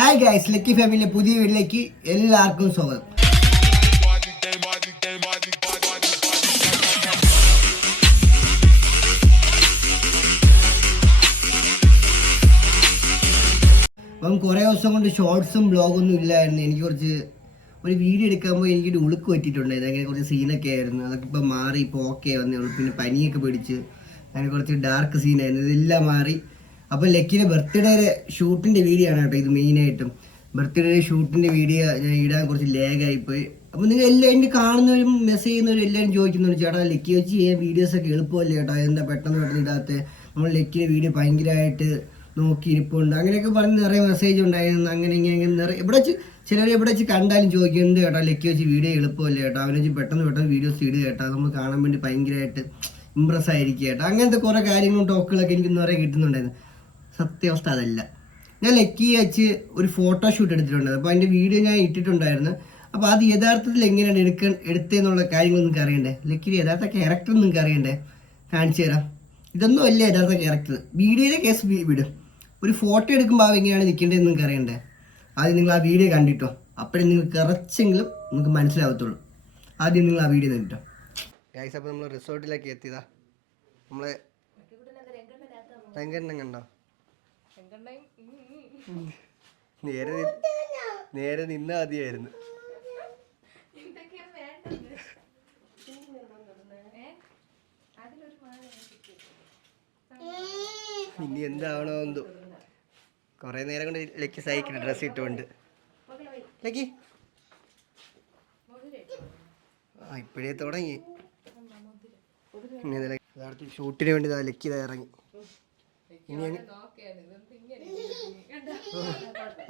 Hi guys lucky ഫാമിലിയിലെ പുതിയ വീട്ടിലേക്ക് എല്ലാവർക്കും സ്വാഗതം. അപ്പം കുറേ ദിവസം കൊണ്ട് ഷോർട്സും ബ്ലോഗൊന്നും ഇല്ലായിരുന്നു. എനിക്ക് കുറച്ച് ഒരു വീഡിയോ എടുക്കുമ്പോൾ എനിക്കൊരു ഉളുക്ക് പറ്റിയിട്ടുണ്ടായിരുന്നു അങ്ങനെ കുറച്ച് സീനൊക്കെ ആയിരുന്നു. അതൊക്കെ ഇപ്പം മാറി ഇപ്പോൾ ഓക്കെ വന്നേ ഉള്ളൂ. പിന്നെ പനിയൊക്കെ പിടിച്ച് അങ്ങനെ കുറച്ച് ഡാർക്ക് സീനായിരുന്നു ഇതെല്ലാം മാറി. അപ്പോൾ ലക്കിന്റെ ബർത്ത്ഡേയുടെ ഷൂട്ടിന്റെ വീഡിയോ ആണ് കേട്ടോ ഇത് മെയിനായിട്ടും ബർത്ത്ഡേ ഷൂട്ടിന്റെ വീഡിയോ ഞാൻ ഇടാൻ കുറച്ച് ലേഗായിപ്പോയി അപ്പോൾ നിങ്ങൾ എല്ലാം എന്റെ കാണുന്നവരും മെസ്സേജ് ചെയ്യുന്നവരും എല്ലാവരും ചോദിക്കുന്നുണ്ട് ചേട്ടാ ലക്കി വെച്ച് ചെയ്യാൻ വീഡിയോസൊക്കെ എളുപ്പമല്ലേ ചേട്ടാ? എന്താ പെട്ടെന്ന് പെട്ടെന്ന് ഇടാത്ത? നമ്മൾ ലക്കിയുടെ വീഡിയോ ഭയങ്കരമായിട്ട് നോക്കി ഇരിപ്പുണ്ട്. അങ്ങനെയൊക്കെ പറഞ്ഞ് നിറയെ മെസ്സേജ് ഉണ്ടായിരുന്നു. അങ്ങനെ ഇങ്ങനെ ഇങ്ങനെ നിറയെ ഇവിടെ വെച്ച് ചിലർ ഇവിടെ വെച്ച് കണ്ടാലും ചോദിക്കും എന്ത് ചേട്ടാ ലക്കി വെച്ച് വീഡിയോ എളുപ്പമല്ലേ ചേട്ടാ? അവനെ വെച്ച് പെട്ടെന്ന് പെട്ടെന്ന് വീഡിയോസ് ഇടുക ചേട്ടാ. നമ്മൾ കാണാൻ വേണ്ടി ഭയങ്കരമായിട്ട് ഇമ്പ്രസ് ആയിരിക്കും ചേട്ടാ. അങ്ങനത്തെ കുറേ കാര്യങ്ങളും ടോക്കുകളൊക്കെ എനിക്ക് നിറയെ കിട്ടുന്നുണ്ടായിരുന്നു. സത്യാവസ്ഥ അതല്ല. ഞാൻ ലക്കി വെച്ച് ഒരു ഫോട്ടോഷൂട്ട് എടുത്തിട്ടുണ്ട്. അപ്പോൾ അതിന്റെ വീഡിയോ ഞാൻ ഇട്ടിട്ടുണ്ടായിരുന്നു. അപ്പോൾ അത് യഥാർത്ഥത്തിൽ എങ്ങനെയാണ് എടുക്കാൻ എടുത്തതെന്നുള്ള കാര്യങ്ങൾ നിങ്ങൾക്ക് അറിയണ്ടേ? ലക്കിയുടെ യഥാർത്ഥ ക്യാരക്ടർ നിങ്ങൾക്ക് അറിയണ്ടേ? കാണിച്ചു തരാം. ഇതൊന്നും അല്ല യഥാർത്ഥ ക്യാരക്ടർ വീഡിയോയിലെ കേസ് വിടും. ഒരു ഫോട്ടോ എടുക്കുമ്പോൾ അവ എങ്ങനെയാണ് നിൽക്കേണ്ടത് നിങ്ങൾക്ക് അറിയണ്ടേ? ആദ്യം നിങ്ങൾ ആ വീഡിയോ കണ്ടിട്ടോ? അപ്പോഴേ നിങ്ങൾക്ക് കുറച്ചെങ്കിലും നിങ്ങൾക്ക് മനസ്സിലാവത്തുള്ളൂ. ആദ്യം നിങ്ങൾ ആ വീഡിയോ കണ്ടിട്ടോ? ഗൈസ് അപ്പോൾ നമ്മൾ റിസോർട്ടിലേക്ക് എത്തിയതാ. നമ്മളെ രംഗണ്ണം കണ്ടോ? നേരെ നേരെ നിന്ന മതിയായിരുന്നു ഇനി എന്താണോ എന്തോ. കൊറേ നേരം കൊണ്ട് ലക്കി സഹിക്കണം ഡ്രസ് ഇട്ടുകൊണ്ട്. ലക്കി. ആ ഇപ്പോഴേ തുടങ്ങി. ഷൂട്ടിന് വേണ്ടി ലക്കി ഇറങ്ങി.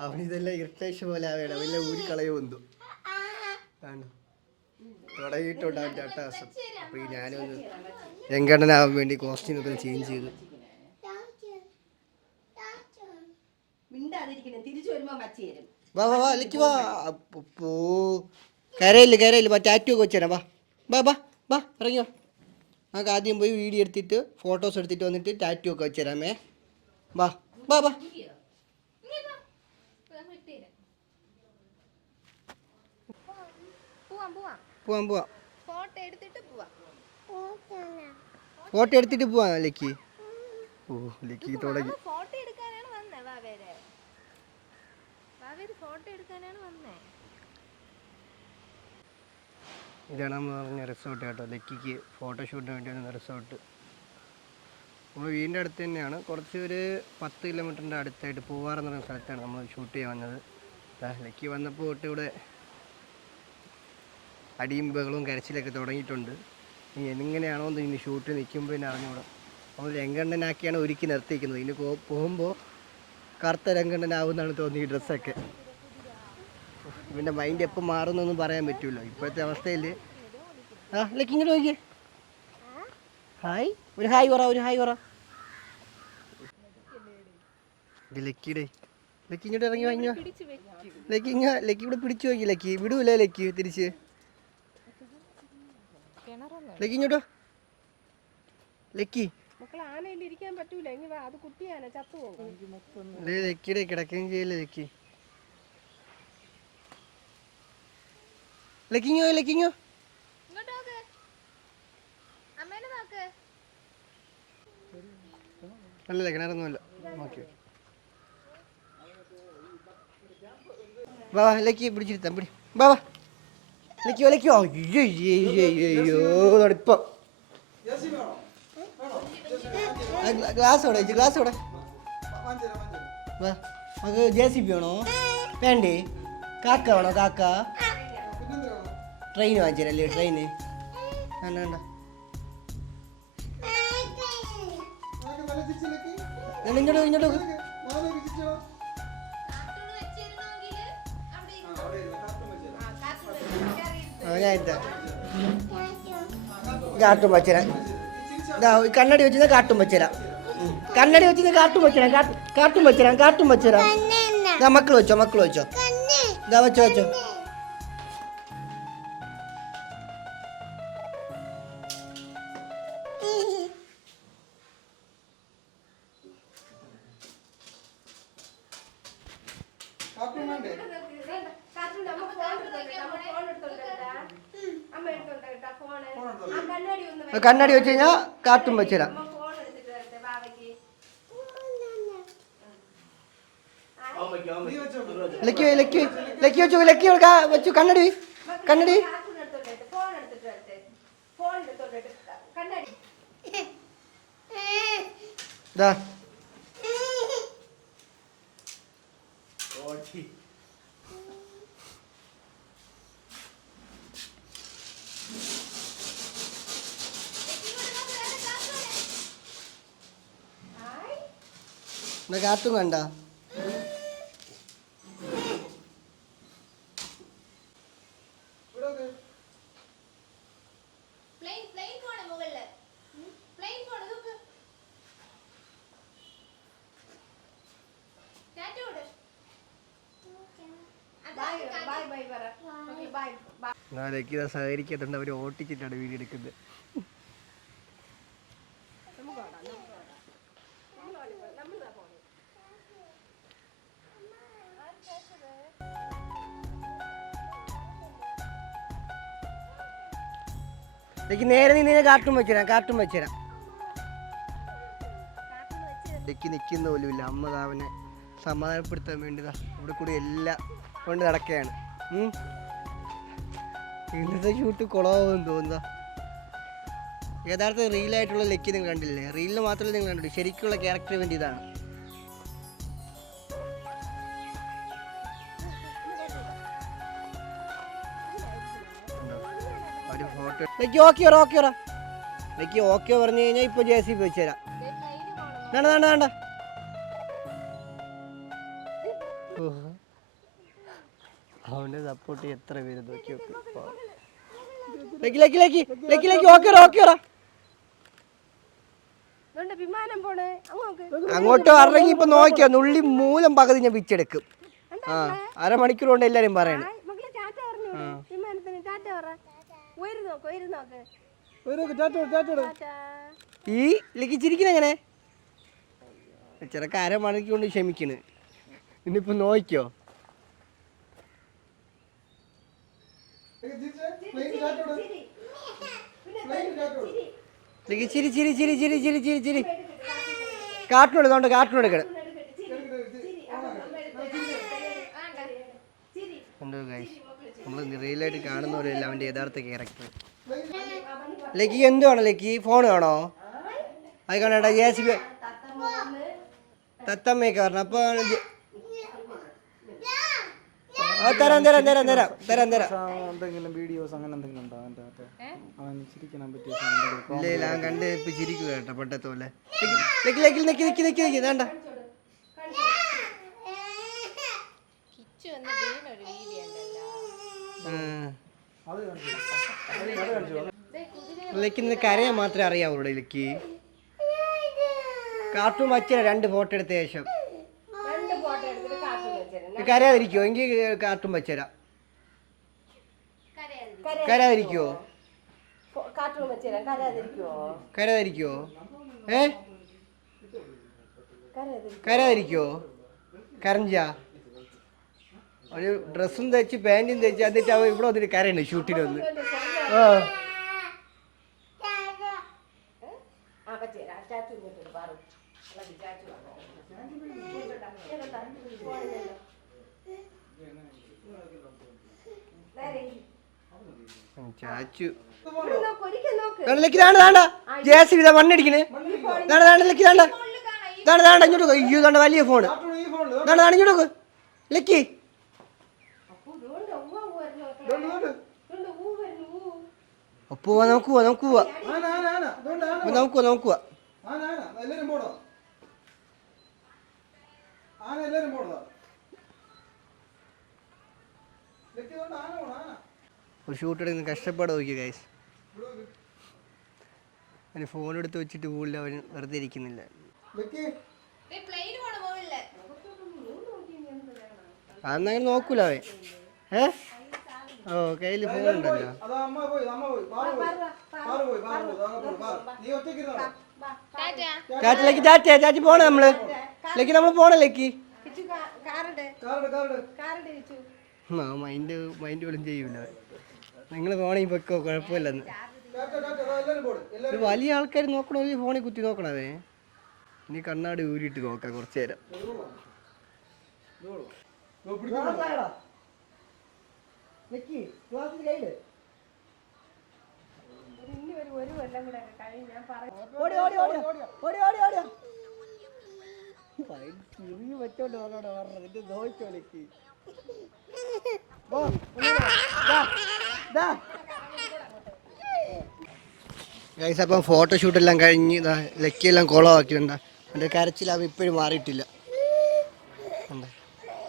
അവനിതെല്ലാം ഇറിറ്റേഷൻ പോലെ ആവേണം. അവനെല്ലാം ഊരിക്കളയോ എന്തോ. കാണോ തുടങ്ങിയിട്ടുണ്ട് അവന്റെ അട്ടാസം അപ്പോൾ ഈ ഞാനൊന്ന് രംഗണ്ണനാവാൻ വേണ്ടി കോസ്റ്റ്യൂം ഒക്കെ ചേഞ്ച് ചെയ്തു. മിണ്ടാതിരിക്കണേ. തിരിച്ചു വരുമ്പോ വച്ചു വാ വാ വാ അല്ലേക്ക് വാ. പോ കരയില്ല കരയില്ല. വാ ടാറ്റു ഒക്കെ വെച്ചേരാ. വാ വാ വാ വാ ഇറങ്ങി വാ നമുക്ക് ആദ്യം പോയി വീഡിയോ എടുത്തിട്ട് ഫോട്ടോസ് എടുത്തിട്ട് വന്നിട്ട് ടാറ്റു ഒക്കെ വെച്ചേരാമേ. വാ വാ വാ. പോവാം പോവാം. ഫോട്ടോ എടുത്തിട്ട് പോവാം ലക്കി. ഓ ലക്കി തുടങ്ങി. ഇതാണ് നമ്മൾ പറഞ്ഞ റിസോർട്ട് കേട്ടോ ലക്കിക്ക് ഫോട്ടോഷൂട്ടിന് വേണ്ടി വന്ന റിസോർട്ട് നമ്മൾ വീടിന്റെ അടുത്ത് തന്നെയാണ്. കുറച്ച് ഒരു പത്ത് കിലോമീറ്ററിന്റെ അടുത്തായിട്ട് പൂവാറെന്ന് പറയുന്ന സ്ഥലത്താണ് നമ്മൾ ഷൂട്ട് ചെയ്യാൻ വന്നത്. ലക്കി വന്നപ്പോൾ തൊട്ട് ഇവിടെ അടിയും ബഹളവും കരച്ചിലൊക്കെ തുടങ്ങിയിട്ടുണ്ട്. ഇനി എങ്ങനെയാണോ എന്ന് ഇനി ഷൂട്ട് നിൽക്കുമ്പോൾ പിന്നെ അറിഞ്ഞുകൂടാ. നമ്മൾ രംഗണ്ണനാക്കിയാണ് ഒരുക്കി നിർത്തിയിരിക്കുന്നത്. ഇനി പോകുമ്പോൾ കറുത്ത രംഗണ്ണനാവുമെന്നാണ് തോന്നി ഡ്രസ്സൊക്കെ. ഇവന്റെ മൈൻഡ് എപ്പോൾ മാറുന്നൊന്നും പറയാൻ പറ്റുമല്ലോ ഇപ്പോഴത്തെ അവസ്ഥയിൽ. ആ ലക്കി ഇങ്ങോട്ട് നോക്കിയേ. ഹായ്. ഒരു ഹായ് പറ ഒരു ഹായ് പറ. ലക്കിയുടെ ലക്കി ഇങ്ങോട്ട് ഇറങ്ങി വാങ്ങിയോ? ലക്കി ഇങ്ങ ലക്കി ഇവിടെ പിടിച്ചു നോക്കി ലക്കി വിടൂല ലക്കി തിരിച്ച്. ലക്കി ഇങ്ങോട്ടോ. ലക്കി. ലക്കിയുടെ കിടക്കുകയും ചെയ്യില്ല ലക്കി. ലക്കിങ്ങോ ലക്കിങ്ങോ അല്ലല്ല കിണറൊന്നുമല്ല. ഓക്കെ വാ ലക്കി പിടിച്ചിരുത്താം പിടി. വാ വാ. ലക്കിയോ ലക്കിയോ അയ്യോ അയ്യോ അയ്യോ അയ്യോ ഗ്ലാസ് ഇവിടെ ചേച്ചി ഗ്ലാസ് ഇവിടെ നമുക്ക് ജെ സി ബി വേണോ? വേണ്ടേ. കാക്ക വേണോ കാക്ക? ട്രെയിൻ വാങ്ങിച്ചല്ലേ ട്രെയിന്? വേണ്ട വേണ്ട, ഇങ്ങോട്ട് ഇങ്ങോട്ട് ആ, കാട്ടും വച്ചരാ ഇതാ കണ്ണടി വെച്ചിരുന്ന കാട്ടും വച്ചരാ കണ്ണടി വെച്ചിരുന്ന കാട്ടും വച്ചരാ കാട്ടും വച്ചരാ കാട്ടും വച്ചരാ മക്കൾ വെച്ചോ മക്കൾ വെച്ചോ. ഇതാ വെച്ചോ വെച്ചോ. കണ്ണാടി വെച്ച് കഴിഞ്ഞാൽ കാർട്ടൂൺ വെച്ചുതരാം ലക്കി ലക്കി ലക്കി വെച്ചു ലക്കി വെച്ചു കണ്ണടി. കണ്ണടി. കാർട്ടൂൺ എടുത്തോണ്ട് വരട്ടെ ഫോൺ എടുത്തിട്ട് വരട്ടെ ഫോൺ എടുത്തോണ്ട് വരട്ടെ കണ്ണാടി ഇതാ എന്നാ കാർട്ടൂൺ കണ്ട ഇവിടെ നോക്ക്. പ്ലെയിൻ പ്ലെയിൻ ഫോണ് മുകളിൽ പ്ലെയിൻ ഫോൺ നോക്ക് ടാറ്റു കൊടു ബൈ ബൈ ബൈ പറ ബൈ ബൈ ലക്കി കണ്ട. സഹകരിക്കാത്തുണ്ട് അവർ ഓട്ടിച്ചിട്ടാണ് വീഡിയോ എടുക്കുന്നത്. ലക്കി നേരെ നീ കാർട്ടൂൺ വെച്ചുതരാം കാർട്ടൂൺ വെച്ചുതരാം. ഇടയ്ക്ക് നിൽക്കുന്ന പോലുമില്ല. അമ്മ അവനെ സമാധാനപ്പെടുത്താൻ വേണ്ടി ദാ ഇവിടെ കൂടി എല്ലാം കൊണ്ട് നടക്കുകയാണ്. ഇന്നത്തെ ഷൂട്ട് കുളമാകുമെന്ന് തോന്നുക യഥാർത്ഥ റീലായിട്ടുള്ള ലക്കി നിങ്ങൾ കണ്ടില്ലേ? റീലിൽ മാത്രമല്ല നിങ്ങൾ കണ്ടില്ല ശരിക്കുള്ള ക്യാരക്ടർ വേണ്ടി ഇതാണ് ഒരു photo. Lucky okay okay Lucky okay പറഞ്ഞു കഴിഞ്ഞാൽ ഇപ്പൊ ജെ സി ബി വെച്ചുതരാം വേണ്ട വേണ്ട വേണ്ട. ഓഹ്. അവന്റെ സപ്പോർട്ട് എത്ര പേര് നോക്കി നോക്ക്. Lucky Lucky Lucky Lucky Lucky okay okay വിമാനം പോണേ. അങ്ങോട്ട് അങ്ങോട്ട് വരണമെങ്കിൽ ഇപ്പൊ നോക്കിയാ? നുള്ളി മൂലം പകുതി ഞാൻ പിച്ചെടുക്കും ആ അരമണിക്കൂർ കൊണ്ട് എല്ലാരും പറയണേ മക്കളെ ടാറ്റ പറഞ്ഞു വിമാനത്തിന് ടാറ്റ പറ ഉയര് നോക്ക് ഉയര് നോക്ക് ഒരു നോക്ക്, ടാറ്റ കൊടു, ടാറ്റ കൊടു. ടാറ്റ ഈ ലിഖിച്ചിരിക്കണ എങ്ങനെ ചെറുക്ക അരമണിക്കൂർ കൊണ്ട് ക്ഷമിക്കണ് ഇന്നിപ്പോ നോക്കിയോ ചിരി ചിരി ചിരി ചിരി ചിരി ചിരി ചിരി കാർട്ടൂൺ എടുത്തോണ്ട് കാർട്ടൂൺ എടുക്കണം നമ്മൾ റിയലായിട്ട് കാണുന്നവരല്ല അവന്റെ യഥാർത്ഥ ക്യാരക്ടർ ലക്കി എന്തുവാണോ ലക്കി? ഫോൺ വേണോ? അത് കാണാ ജെ സി ബി തത്തമ്മയൊക്കെ പറഞ്ഞു അപ്പോൾ തരാം തരാം തരാം തരാം തരാം തരാം. എന്തെങ്കിലും വീഡിയോസ് അങ്ങനെ എന്തെങ്കിലും ഉണ്ടോ അവന്റെ അവൻ ചിരിക്കാൻ പറ്റിയ ഇല്ല കണ്ട് ഇപ്പം ചിരിക്കുക കേട്ടോ പണ്ടത്തെ പോലെ Lucky Lucky Nikki Nikki Nikki വേണ്ട. നിന്ന് കരയാൻ മാത്രമേ അറിയാവുള്ളൂ ഇലക്ക് കാർട്ടൂൺ വച്ചാ രണ്ട് ഫോട്ടോ എടുത്ത ശേഷം. കരയാതിരിക്കോ എങ്കിൽ കാർട്ടൂൺ വച്ചരാ. കരയാതിരിക്കോ കരയാതിരിക്കോ ഏ? കരയാതിരിക്കോ കരഞ്ച ഒരു ഡ്രസ്സും തയ്ച്ച് പാന്റും തയ്ച്ച് എന്നിട്ട് അവ ഇവിടെ വന്നിട്ട് കരയുണ്ട് ഷൂട്ടിന് വന്ന്. ആ. ഇങ്ങോട്ട്. അയ്യോ താണ്ട വലിയ ഫോണ്. താണ്ട ഇങ്ങോട്ട്. ലക്കി. പോവാ നമുക്ക് പോവാ നമുക്ക് പോവാ നമുക്ക് പോവാ നമുക്ക് പോവാ ഒരു ഷൂട്ട് എടുക്കുന്ന കഷ്ടപ്പാട് നോക്കി ഗൈസ് അവന് ഫോൺ എടുത്ത് വെച്ചിട്ട് പോകില്ല അവൻ വെറുതെ ഇരിക്കുന്നില്ല. അന്നങ്ങനെ നോക്കൂല അവൻ. ഏ? ഓ കയ്യിൽ ഫോൺ ഉണ്ടല്ലോ. അതാ അമ്മ പോയി അമ്മ പോയി. പാറു പോയി. പാറു പോയി പാറു പോയി. അങ്ങ് പോയി പാറു. നീ ഒറ്റയ്ക്ക് ഇരുന്നോ? ടാറ്റ. ചാച്ചി ലക്കി ചാച്ചി ചാച്ചി പോണേ നമ്മൾ? ലക്കി നമ്മൾ പോണേ ലക്കി? മൈൻഡ് മൈൻഡ് പോലും ചെയ്യൂല. നിങ്ങൾ ഫോണിൽ വെക്കോ കുഴപ്പമില്ലെന്ന്. ഒരു വലിയ ആൾക്കാർ നോക്കണോ ഈ ഫോണിൽ കുത്തി നോക്കണവേ നീ കണ്ണാടി ഊരിയിട്ട് നോക്കാം കുറച്ചു നേരം. ഇനി ഒരു ഒരു കൊല്ലം കൂടെ ഒക്കെ കഴിഞ്ഞ് ഞാൻ പറഞ്ഞു വെച്ചോണ്ട് പറഞ്ഞത് ഗൈസ് അപ്പം ഫോട്ടോഷൂട്ട് എല്ലാം കഴിഞ്ഞ് ഇതാ ലക്കിയെല്ലാം കുളമാക്കിയിട്ടുണ്ട. അവന്റെ കരച്ചിൽ ഇപ്പോഴും മാറിയിട്ടില്ല.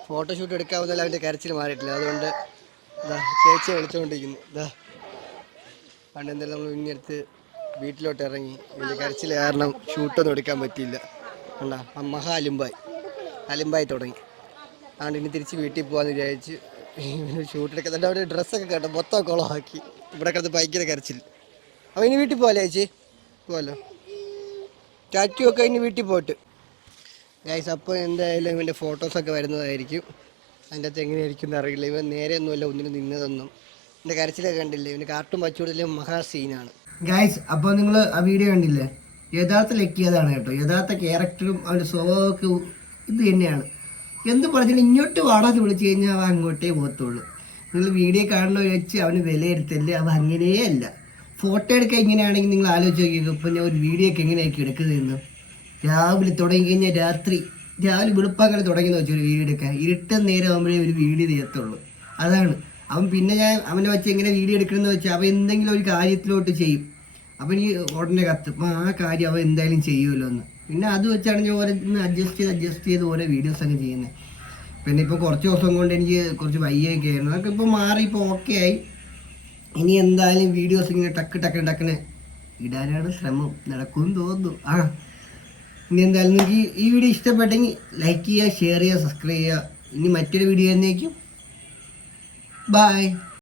ഫോട്ടോഷൂട്ട് എടുക്കാവുന്നല്ല അവന്റെ കരച്ചിൽ മാറിയിട്ടില്ല. അതുകൊണ്ട് ഇതാ ചേച്ചിയെ വിളിച്ചുകൊണ്ടിരിക്കുന്നു ഇതാ പണ്ട് നമ്മൾ ഇങ്ങടുത്ത് വീട്ടിലോട്ട് ഇറങ്ങി. ഇതിന്റെ കരച്ചിൽ കാരണം ഷൂട്ടൊന്നും എടുക്കാൻ പറ്റിയില്ല. കണ്ടാ മഹാ അലിമ്പായി. അലിമ്പായി തുടങ്ങി. അതുകൊണ്ട് ഇനി തിരിച്ച് വീട്ടിൽ പോകാമെന്ന് വിചാരിച്ച് ഷൂട്ട് എടുക്കുന്നുണ്ട് അവിടെ ഡ്രസ്സൊക്കെ കേട്ടോ മൊത്തം കുളമാക്കി. ഇവിടെ കിടന്ന് ഭയങ്കര കരച്ചിൽ അപ്പോൾ ഇനി വീട്ടിൽ പോകാല്ലേ ചേച്ചി? പോകാലോ ടാറ്റു ഒക്കെ ഇനി വീട്ടിൽ പോയിട്ട്. ഗൈസ് അപ്പോൾ എന്തായാലും ഇവന്റെ ഫോട്ടോസൊക്കെ വരുന്നതായിരിക്കും. അതിന്റെ അകത്ത് എങ്ങനെയായിരിക്കും അറിയില്ല. ഇവൻ നേരെ ഒന്നുമല്ല ഒന്നിനും നിന്നതൊന്നും. എന്റെ കരച്ചിലൊക്കെ കണ്ടില്ലേ? ഇവന് കാർട്ടൂൺ വച്ചുകൊടുത്തില്ല മഹാ സീനാണ് ഗൈസ് അപ്പോൾ നിങ്ങൾ ആ വീഡിയോ കണ്ടില്ലേ? യഥാർത്ഥ ലക്കിയതാണ് കേട്ടോ. യഥാർത്ഥ ക്യാരക്ടറും അവന്റെ സ്വഭാവമൊക്കെ ഇത് തന്നെയാണ്. എന്ത് പറഞ്ഞാലും ഇങ്ങോട്ട് വാടാതെ വിളിച്ചു കഴിഞ്ഞാൽ അവൻ അങ്ങോട്ടേ പോകത്തുള്ളൂ. നിങ്ങൾ വീഡിയോ കാണുന്ന വെച്ച് അവന് വിലയിരുത്തല്ലേ അവൻ അങ്ങനെയേ അല്ല. ഫോട്ടോ എടുക്കാൻ ഇങ്ങനെയാണെങ്കിൽ നിങ്ങൾ ആലോചിച്ച് നോക്കിയോ ഇപ്പം ഞാൻ ഒരു വീഡിയോ ഒക്കെ എങ്ങനെയൊക്കെ എടുക്കുന്നതെന്ന് രാവിലെ തുടങ്ങി കഴിഞ്ഞാൽ രാത്രി രാവിലെ വെളുപ്പാങ്ങനെ തുടങ്ങി വെച്ചു ഒരു വീഡിയോ എടുക്കാൻ. ഇരുട്ടും നേരം ആകുമ്പോഴേ ഒരു വീട് ചെയ്യത്തുള്ളൂ അതാണ്. അവൻ പിന്നെ ഞാൻ അവനെ വെച്ച് എങ്ങനെ വീഡിയോ എടുക്കണമെന്ന് വെച്ചാൽ അവൻ എന്തെങ്കിലും ഒരു കാര്യത്തിലോട്ട് ചെയ്യും. അപ്പം ഈ ഉടനെ കത്ത്. അപ്പം ആ കാര്യം അവൻ എന്തായാലും ചെയ്യുമല്ലോ എന്ന്. പിന്നെ അത് വെച്ചാണ് ഞാൻ ഓരോ അഡ്ജസ്റ്റ് ചെയ്ത് അഡ്ജസ്റ്റ് ചെയ്ത് ഓരോ വീഡിയോസ് ഒക്കെ ചെയ്യുന്നത്. പിന്നെ ഇപ്പോൾ കുറച്ച് ദിവസം കൊണ്ട് എനിക്ക് കുറച്ച് വയ്യൊക്കെ ആയിരുന്നു. അതൊക്കെ ഇപ്പോൾ മാറി ഇപ്പോൾ ഓക്കെ ആയി. ഇനി എന്തായാലും വീഡിയോസ് ഇങ്ങനെ ടക്ക് ടക്ക് ടക്കിന് ഇടാനാണ് ശ്രമം. നടക്കും തോന്നുന്നു. ആ. ഇനി എന്തായാലും നിങ്ങൾക്ക് ഈ വീഡിയോ ഇഷ്ടപ്പെട്ടെങ്കിൽ ലൈക്ക് ചെയ്യുക ഷെയർ ചെയ്യുക സബ്സ്ക്രൈബ് ചെയ്യുക. ഇനി മറ്റൊരു വീഡിയോ എന്നേക്കും ബൈ